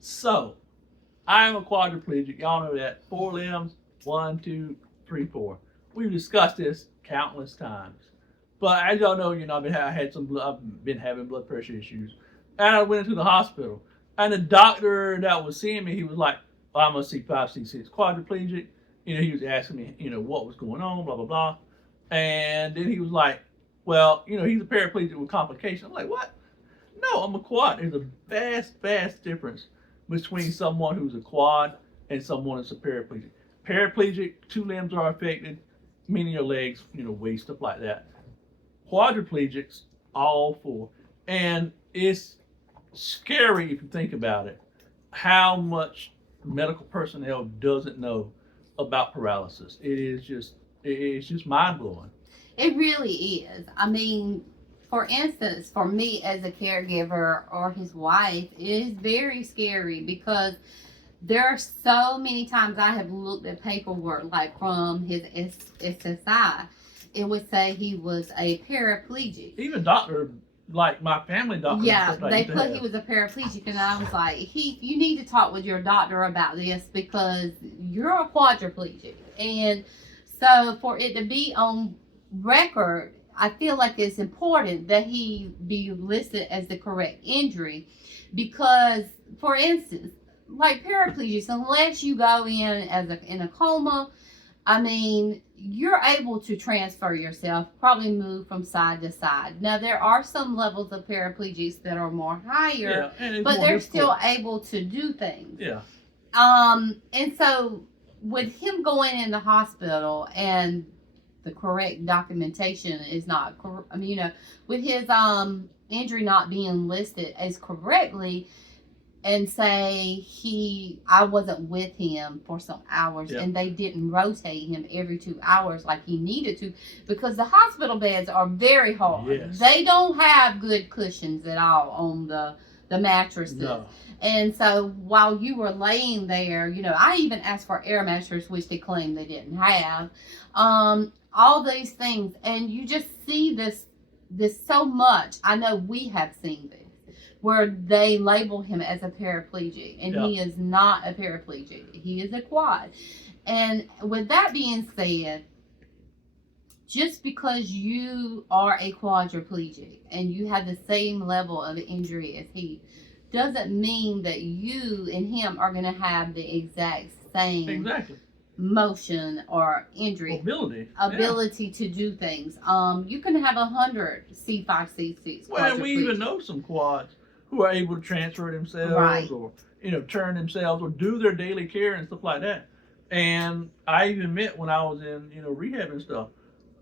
So, I am a quadriplegic. Y'all know that. 4 limbs, one, two, three, four. We've discussed this countless times. But as y'all know, I've been having blood pressure issues. And I went into the hospital. And the doctor that was seeing me, he was like, oh, I'm a C5, C6 quadriplegic. He was asking me, what was going on, blah, blah, blah. And then he was like, well, he's a paraplegic with complications. I'm like, what? No, I'm a quad. There's a vast, vast difference between someone who's a quad and someone that's a paraplegic. Paraplegic, 2 limbs are affected, meaning your legs, waist, stuff like that. Quadriplegics, all 4. And it's scary if you think about it, how much medical personnel doesn't know about paralysis. It's just mind blowing. It really is. I mean, for instance, for me as a caregiver or his wife, it is very scary because there are so many times I have looked at paperwork, like from his SSI. It would say he was a paraplegic. Even doctor, like my family doctor. Yeah, they put he was a paraplegic, and I was like, Heath, you need to talk with your doctor about this because you're a quadriplegic. And so for it to be on record, I feel like it's important that he be listed as the correct injury because, for instance, like paraplegics, unless you go in in a coma, I mean, you're able to transfer yourself, probably move from side to side. Now, there are some levels of paraplegics that are more higher, but they're still able to do things. Yeah. And so with him going in the hospital and the correct documentation is not, with his injury not being listed as correctly, and say I wasn't with him for some hours, and they didn't rotate him every 2 hours like he needed to, because the hospital beds are very hard. Yes. They don't have good cushions at all on the mattresses. No. And so while you were laying there, I even asked for air mattress, which they claimed they didn't have. All these things, and you just see this so much. I know we have seen this, where they label him as a paraplegic, and he is not a paraplegic. He is a quad. And with that being said, just because you are a quadriplegic and you have the same level of injury as he, doesn't mean that you and him are going to have the exact same motion or injury ability to do things. You can have 100 C5, C6. Well, we even know some quads who are able to transfer themselves, or turn themselves, or do their daily care and stuff like that. And I even met when I was in rehab and stuff.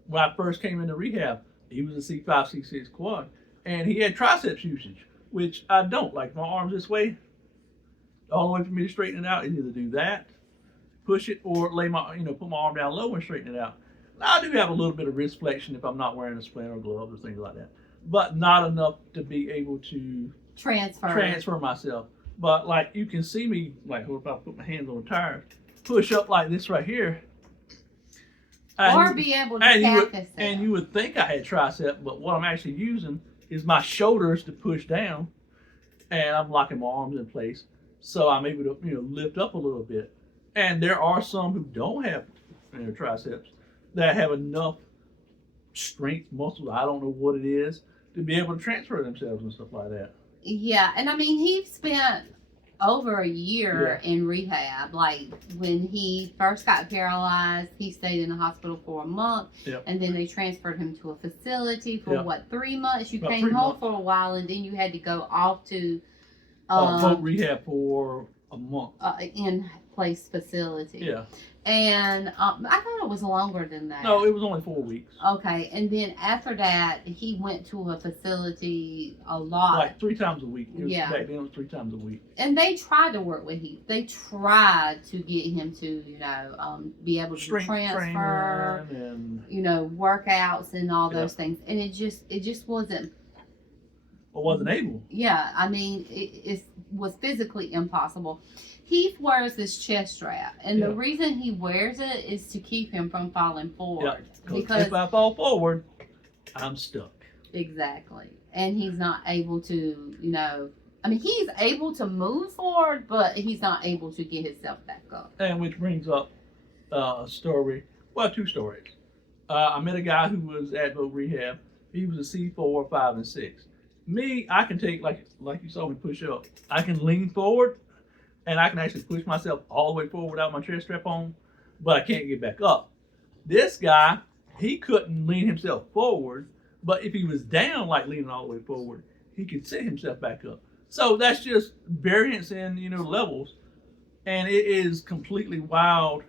When I first came into rehab, he was a C5, C6 quad, and he had triceps usage, which I don't. Like my arms this way, the only way for me to straighten it out is either do that, push it, or put my arm down low and straighten it out. Now, I do have a little bit of wrist flexion if I'm not wearing a splint or gloves or things like that, but not enough to be able to transfer myself. But like you can see me, like if I put my hands on the tires, push up like this right here, or be able to tap this. And you would think I had tricep, but what I'm actually using is my shoulders to push down, and I'm locking my arms in place, so I'm able to lift up a little bit. And there are some who don't have triceps that have enough strength, muscles, I don't know what it is, to be able to transfer themselves and stuff like that. Yeah, and I mean, he spent over a year in rehab. Like when he first got paralyzed, he stayed in the hospital for a month, and then they transferred him to a facility for 3 months. You came home for a while, and then you had to go off to voc rehab for a month. In place facility. Yeah. And I thought it was longer than that. No, it was only 4 weeks. Okay, and then after that, he went to a facility a lot. Like 3 times a week. Back then it was 3 times a week. And they tried to work with Heath. They tried to get him to, be able to transfer, and workouts and all those things. And it just wasn't. Or wasn't able. Yeah, I mean, it was physically impossible. Heath wears this chest strap, and the reason he wears it is to keep him from falling forward. Because if I fall forward, I'm stuck. Exactly. And he's not able to, I mean, he's able to move forward, but he's not able to get himself back up. And which brings up a story, well, two stories. I met a guy who was at voc rehab. He was a C4, 5, and 6. Me, I can take, like you saw me push up, I can lean forward, and I can actually push myself all the way forward without my chest strap on, but I can't get back up. This guy, he couldn't lean himself forward, but if he was down, like leaning all the way forward, he could sit himself back up. So that's just variance in, levels. And it is completely wild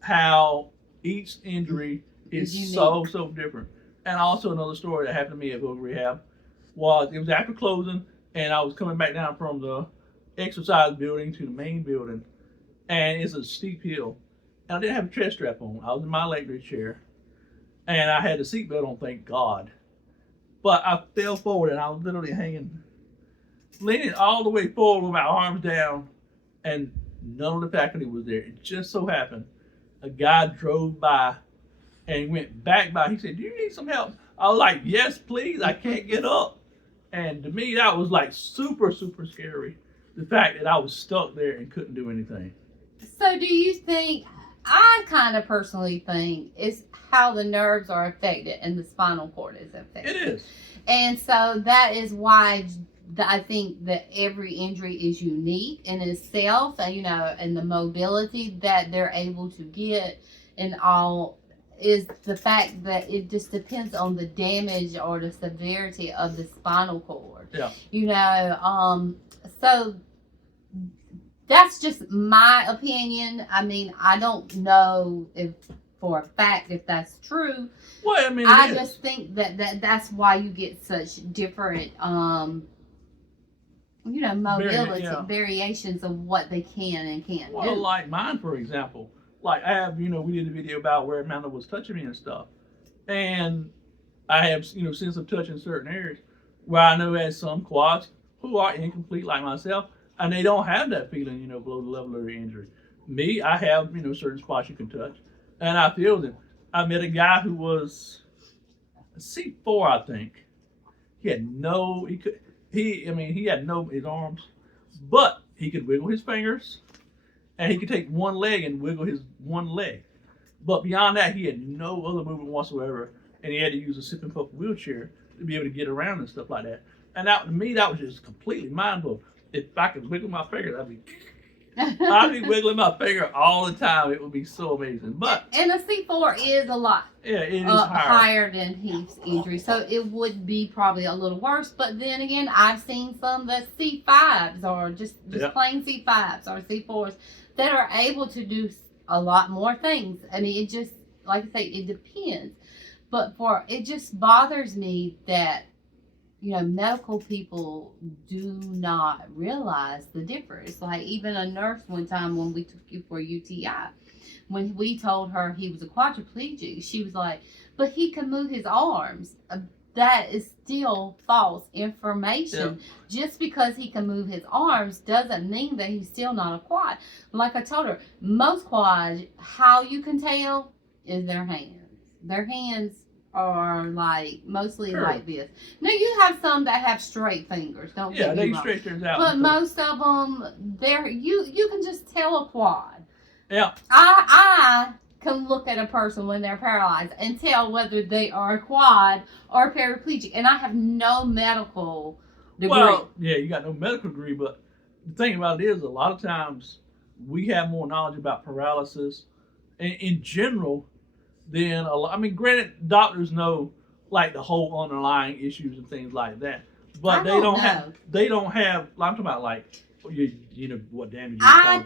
how each injury is so different. And also another story that happened to me at voc rehab was, it was after closing, and I was coming back down from the exercise building to the main building, and it's a steep hill. And I didn't have a chest strap on. I was in my electric chair, and I had a seatbelt on, thank God. But I fell forward, and I was literally leaning all the way forward with my arms down, and none of the faculty was there. It just so happened a guy drove by and went back by. He said, "Do you need some help?" I was like, "Yes, please. I can't get up." And to me, that was like super scary. The fact that I was stuck there and couldn't do anything. So do you think, I kind of personally think, it's how the nerves are affected and the spinal cord is affected. It is. And so that is why I think that every injury is unique in itself, and and the mobility that they're able to get and all is the fact that it just depends on the damage or the severity of the spinal cord. Yeah. So that's just my opinion. I mean, I don't know if for a fact if that's true. Well, I mean, I just think that's why you get such different mobility variations of what they can and can't do. Well, like mine, for example, like I have, we did a video about where Amanda was touching me and stuff, and I have, sense of touch in certain areas where I know as some quads who are incomplete like myself, and they don't have that feeling, below the level of their injury. Me, I have, certain spots you can touch, and I feel them. I met a guy who was a C4, I think. He had his arms, but he could wiggle his fingers, and he could take one leg and wiggle his one leg. But beyond that, he had no other movement whatsoever, and he had to use a sip and puff wheelchair to be able to get around and stuff like that. And that, to me, that was just completely mind-blowing. If I could wiggle my fingers, I'd be wiggling my finger all the time. It would be so amazing. But and a C4 is a lot it is higher than Heath's injury, so it would be probably a little worse. But then again, I've seen some that C5s or just plain C5s or C4s that are able to do a lot more things. I mean, it just, like I say, it depends. But it just bothers me that medical people do not realize the difference. Like even a nurse one time when we took you for UTI, when we told her he was a quadriplegic, she was like, "But he can move his arms." That is still false information. Yeah. Just because he can move his arms doesn't mean that he's still not a quad. Like I told her, most quads, how you can tell is their hands. Their hands are like mostly like this. Now you have some that have straight fingers. Don't get me wrong. They straight theirs out. But most of them, you can just tell a quad. Yeah. I can look at a person when they're paralyzed and tell whether they are a quad or paraplegic, and I have no medical degree. Well, yeah, you got no medical degree, but the thing about it is, a lot of times we have more knowledge about paralysis in general. Then granted, doctors know like the whole underlying issues and things like that, but they don't have. I'm talking about like what damage. I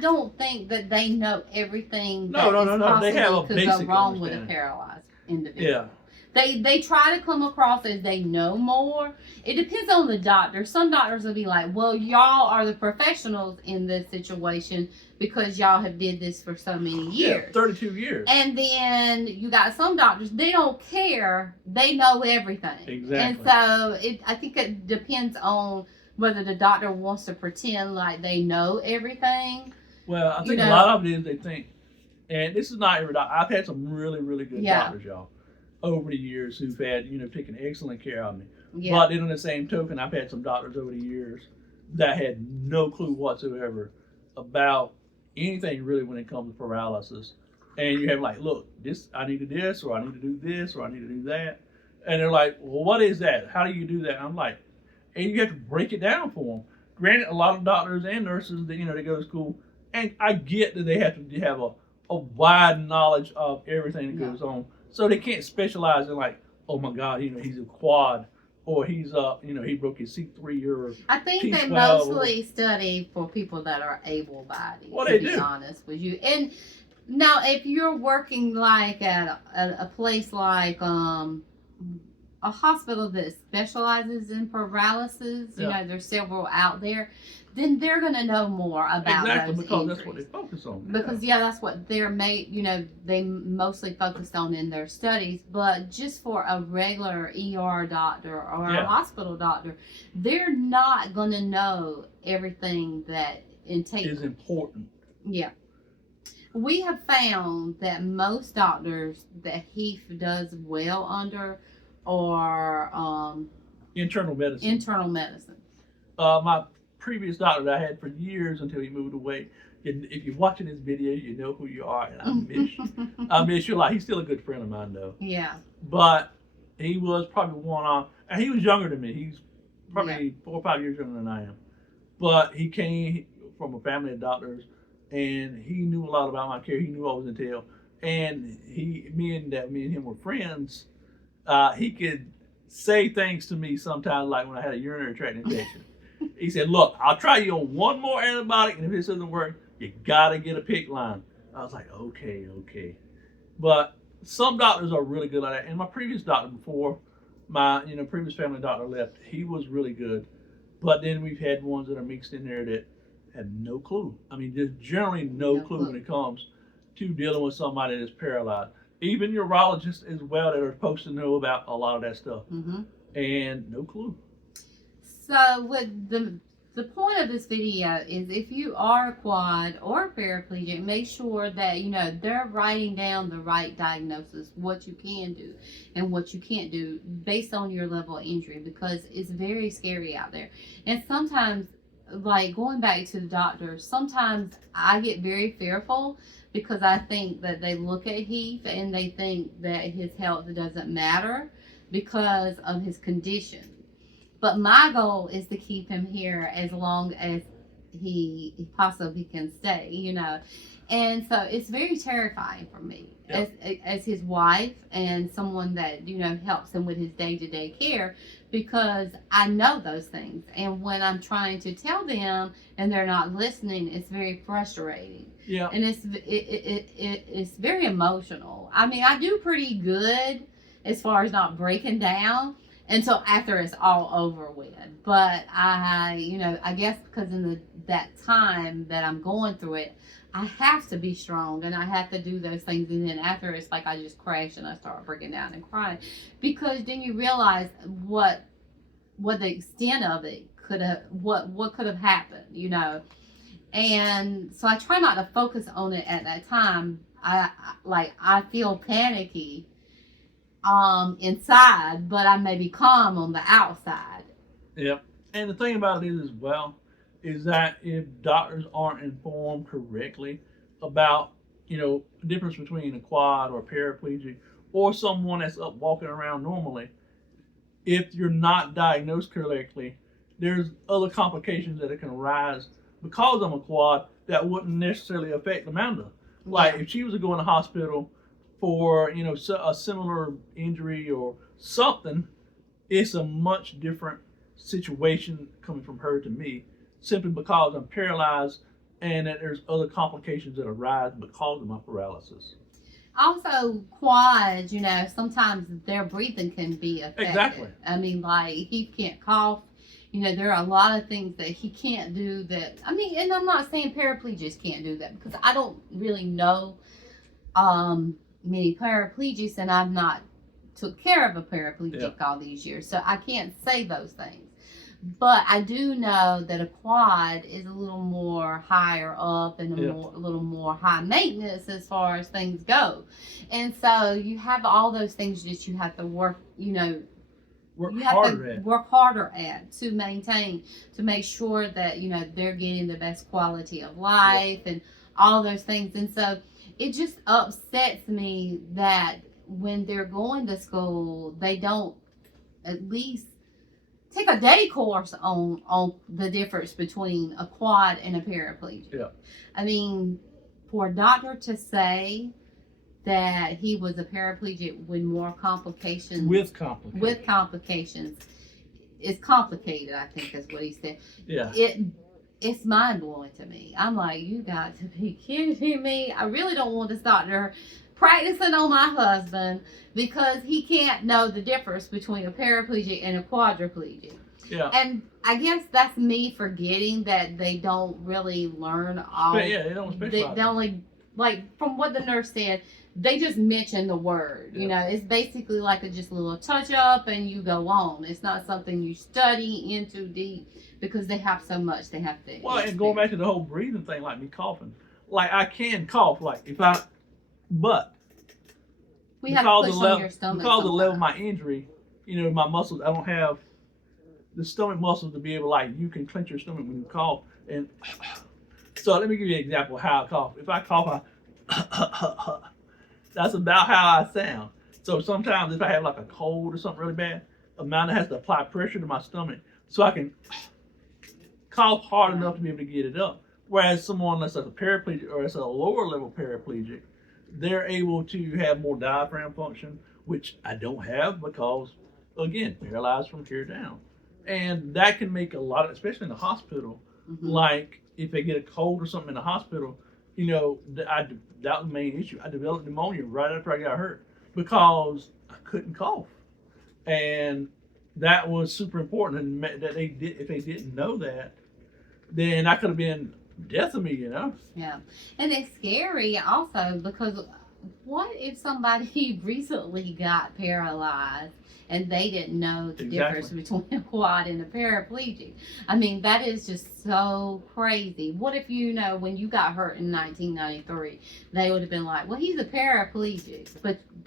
don't think that they know everything. No. They have a could basic go wrong with a paralyzed individual. Yeah. They try to come across as they know more. It depends on the doctor. Some doctors will be like, "Well, y'all are the professionals in this situation because y'all have did this for so many years." Yeah, 32 years. And then you got some doctors, they don't care. They know everything. Exactly. And so I think it depends on whether the doctor wants to pretend like they know everything. Well, I think a lot of it is they think, and this is not every doctor. I've had some really, really good doctors, y'all, over the years who've had, taken excellent care of me. Yeah. But then on the same token, I've had some doctors over the years that had no clue whatsoever about anything really when it comes to paralysis. And you have like, look, this I need to do this, or I need to do this, or I need to do that. And they're like, well, what is that? How do you do that? And I'm like, and you have to break it down for them. Granted, a lot of doctors and nurses, they go to school, and I get that they have to have a wide knowledge of everything that goes on. So they can't specialize in like, oh my God, he's a quad, or he's he broke his C3 or I think they T12 mostly study for people that are able-bodied. Well, to they be do. honest with you, and now if you're working like at a place like a hospital that specializes in paralysis, there's several out there, then they're going to know more about exactly those because injuries. that's what they focus on. Because that's what they're made. They mostly focused on in their studies. But just for a regular ER doctor or a hospital doctor, they're not going to know everything that is important. Yeah. We have found that most doctors that Heath does well under are internal medicine. Internal medicine. My previous doctor that I had for years until he moved away. If you're watching this video, you know who you are, and I miss you. I miss you a lot. He's still a good friend of mine, though. Yeah. But he was probably and he was younger than me. He's probably 4 or 5 years younger than I am. But he came from a family of doctors, and he knew a lot about my care. He knew what was entailed, and me and him were friends. He could say things to me sometimes, like when I had a urinary tract infection. He said, look, I'll try you on one more antibiotic, and if this doesn't work, you gotta get a PICC line. I was like, okay. But some doctors are really good at that. And my previous doctor before my previous family doctor left, he was really good. But then we've had ones that are mixed in there that had no clue. I mean, there's generally no clue when it comes to dealing with somebody that's paralyzed. Even urologists as well that are supposed to know about a lot of that stuff. Mm-hmm. And no clue. So with the point of this video is if you are a quad or paraplegic, make sure that they're writing down the right diagnosis, what you can do and what you can't do based on your level of injury, because it's very scary out there. And sometimes, like going back to the doctor, sometimes I get very fearful because I think that they look at Heath and they think that his health doesn't matter because of his condition. But my goal is to keep him here as long as he possibly can stay, And so it's very terrifying for me as his wife and someone that, helps him with his day-to-day care, because I know those things. And when I'm trying to tell them and they're not listening, it's very frustrating. Yeah. And it's very emotional. I mean, I do pretty good as far as not breaking down until after it's all over with. But I guess because in that time that I'm going through it, I have to be strong and I have to do those things. And then after, it's like I just crash and I start breaking down and crying, because then you realize what the extent of it could have, what could have happened, And so I try not to focus on it at that time. I feel panicky inside, but I may be calm on the outside. Yep. And the thing about it is, as well, is that if doctors aren't informed correctly about, the difference between a quad or paraplegic or someone that's up walking around normally, if you're not diagnosed correctly, there's other complications that can arise because I'm a quad that wouldn't necessarily affect Amanda. Like if she was to go in the hospital for a similar injury or something, it's a much different situation coming from her to me, simply because I'm paralyzed and that there's other complications that arise because of my paralysis. Also, quads, sometimes their breathing can be affected. Exactly. I mean, like he can't cough. There are a lot of things that he can't do that. I mean, and I'm not saying paraplegics can't do that, because I don't really know many paraplegics, and I've not took care of a paraplegic all these years, so I can't say those things. But I do know that a quad is a little more higher up and a little more high maintenance as far as things go. And so you have all those things that you have to work, work you have harder to at. work harder at to maintain, to make sure that they're getting the best quality of life and all those things. And so it just upsets me that when they're going to school, they don't at least take a day course on the difference between a quad and a paraplegic. Yeah. I mean, for a doctor to say that he was a paraplegic with more complications, With complications. it's complicated, I think is what he said. Yeah. It's mind blowing to me. I'm like, you got to be kidding me. I really don't want this doctor practicing on my husband because he can't know the difference between a paraplegic and a quadriplegic. Yeah. And I guess that's me forgetting that they don't really learn all. Yeah, they don't specialize. They only, like, from what the nurse said, they just mention the word. Yeah. It's basically like just a little touch up and you go on. It's not something you study into deep because they have so much they have to. Well, and going back to the whole breathing thing, like me coughing, like I can cough, like but we have to push on your stomach. Because of the level of my injury, my muscles, I don't have the stomach muscles to be able, like, you can clench your stomach when you cough. And so let me give you an example of how I cough. If I cough, that's about how I sound. So sometimes if I have like a cold or something really bad, a man has to apply pressure to my stomach so I can cough hard enough to be able to get it up. Whereas someone that's a paraplegic or that's a lower level paraplegic, they're able to have more diaphragm function, which I don't have because, again, paralyzed from here down. And that can make a lot of, especially in the hospital, like if they get a cold or something in the hospital, that was the main issue. I developed pneumonia right after I got hurt because I couldn't cough. And that was super important. And that if they didn't know that, then that could have been death of me, Yeah. And it's scary also because what if somebody recently got paralyzed and they didn't know the difference between a quad and a paraplegic? I mean, that is just so crazy. What if, when you got hurt in 1993, they would have been like, well, he's a paraplegic.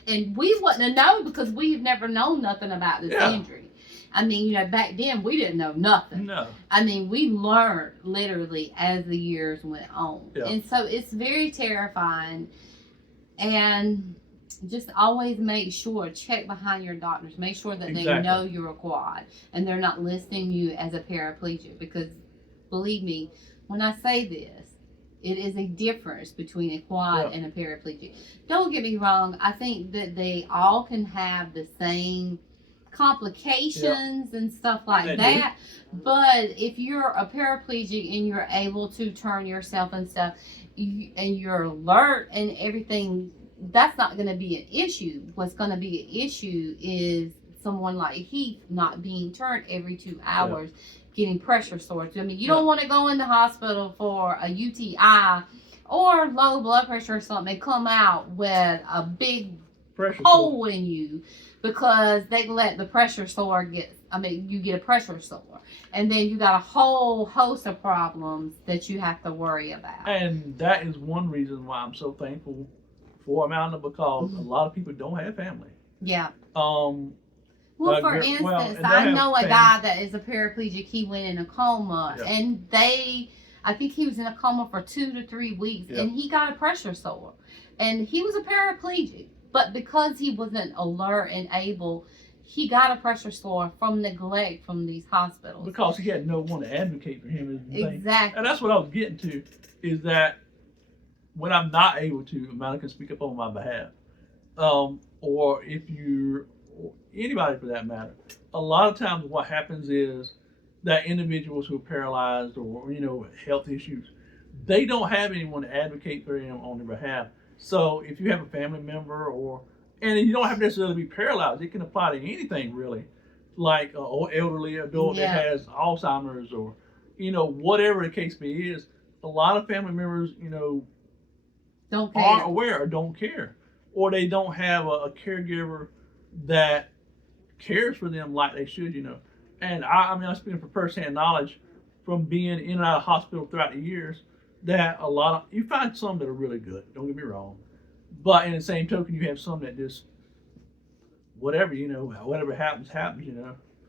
And we wouldn't have known because we've never known nothing about this injury. I mean, back then we didn't know nothing. No. I mean, we learned literally as the years went on. Yeah. And so it's very terrifying. And just always make sure, check behind your doctors. Make sure that they know you're a quad and they're not listing you as a paraplegic. Because believe me, when I say this, it is a difference between a quad and a paraplegic. Don't get me wrong. I think that they all can have the same complications and stuff like that. But if you're a paraplegic and you're able to turn yourself and stuff, and you're alert and everything, that's not going to be an issue. What's going to be an issue is someone like Heath not being turned every 2 hours, getting pressure sores. I mean, you don't want to go in the hospital for a UTI or low blood pressure or something and come out with a big hole in you because they let the pressure sore you get a pressure sore. And then you got a whole host of problems that you have to worry about. And that is one reason why I'm so thankful for Amanda, because a lot of people don't have family. Yeah. Well, for instance, I know a guy that is a paraplegic. He went in a coma, and I think he was in a coma for 2 to 3 weeks, and he got a pressure sore. And he was a paraplegic, but because he wasn't alert and able, he got a pressure sore from neglect from these hospitals. Because he had no one to advocate for him. Exactly. And that's what I was getting to, is that when I'm not able to, Amanda can speak up on my behalf. Or if you're, or anybody for that matter, a lot of times what happens is that individuals who are paralyzed or, health issues, they don't have anyone to advocate for them on their behalf. So if you have a family member and you don't have to necessarily be paralyzed, it can apply to anything really, like an elderly adult that has Alzheimer's or, whatever the case may is. A lot of family members, aren't aware or don't care, or they don't have a caregiver that cares for them like they should, And I'm speaking from firsthand knowledge from being in and out of hospital throughout the years, that you find some that are really good, don't get me wrong, but in the same token, you have some that just whatever, whatever happens, happens.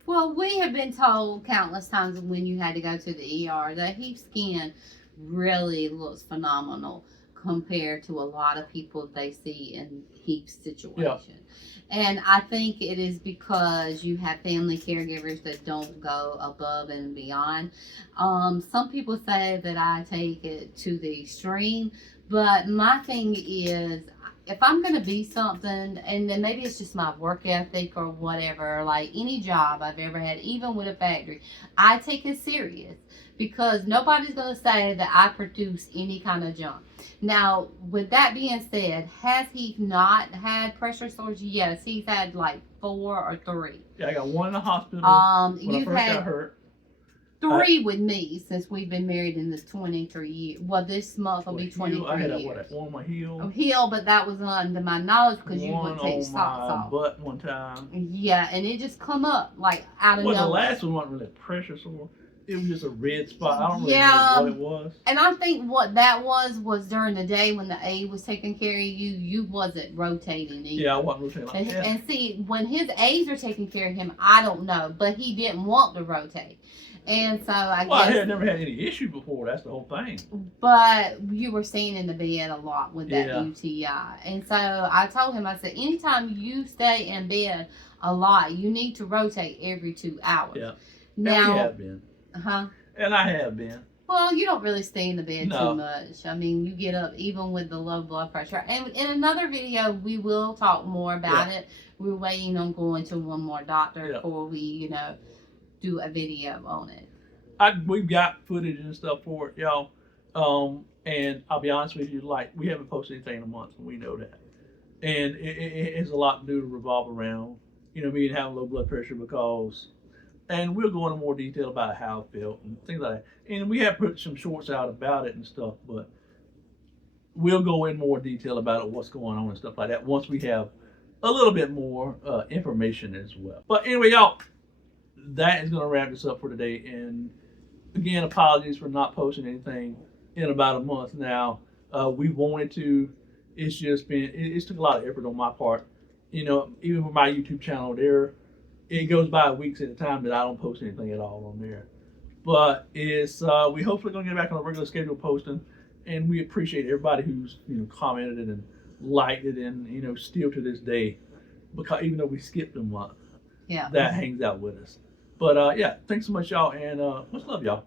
Well, we have been told countless times when you had to go to the ER that Heath's skin really looks phenomenal compared to a lot of people they see in Heath's situation. Yeah. And I think it is because you have family caregivers that don't go above and beyond. Some people say that I take it to the extreme, but my thing is, if I'm going to be something, and then maybe it's just my work ethic or whatever, like any job I've ever had, even with a factory, I take it serious because nobody's going to say that I produce any kind of junk. Now, with that being said, has he not had pressure sores? Yes, he's had like 4 or 3. Yeah, I got 1 in the hospital when I You've first had got hurt. 3 with me since we've been married in the 23 years. Well, this month will be 23 I had years. one on my heel. Heel, but that was under my knowledge because you One would take on socks my off. butt one time. Yeah, and it just come up like out of Well, the nowhere. last one wasn't really pressure sore. It was just a red spot. I don't really Yeah, know what it was. And I think what that was during the day when the aide was taking care of you, you wasn't rotating either. Yeah, I wasn't rotating like that. And see, when his aides are taking care of him, I don't know, but he didn't want to rotate. And so I Well, I guess, had never had any issue before. That's the whole thing. but you were staying in the bed a lot with that Yeah. UTI. And so I told him, I said, anytime you stay in bed a lot, you need to rotate every 2 hours. Yeah. Now, and we have been. huh? And I have been. Well, you don't really stay in the bed No. too much. I mean, you get up even with the low blood pressure. And in another video, we will talk more about it. We're waiting on going to one more doctor before we, do a video on it. We've got footage and stuff for it, y'all. And I'll be honest with you, like, we haven't posted anything in a month, and we know that. And it has a lot to do to revolve around, me and having low blood pressure and we'll go into more detail about how it felt and things like that. And we have put some shorts out about it and stuff, but we'll go in more detail about it, what's going on and stuff like that once we have a little bit more information as well. But anyway, y'all, that is going to wrap this up for today. And again, apologies for not posting anything in about a month now. We wanted to. It's just been, it's took a lot of effort on my part. Even with my YouTube channel there, it goes by weeks at a time that I don't post anything at all on there. But it's we hopefully going to get back on a regular schedule posting, and we appreciate everybody who's commented it and liked it, and still to this day, because even though we skipped a month, that hangs out with us. But yeah, thanks so much, y'all, and much love, y'all.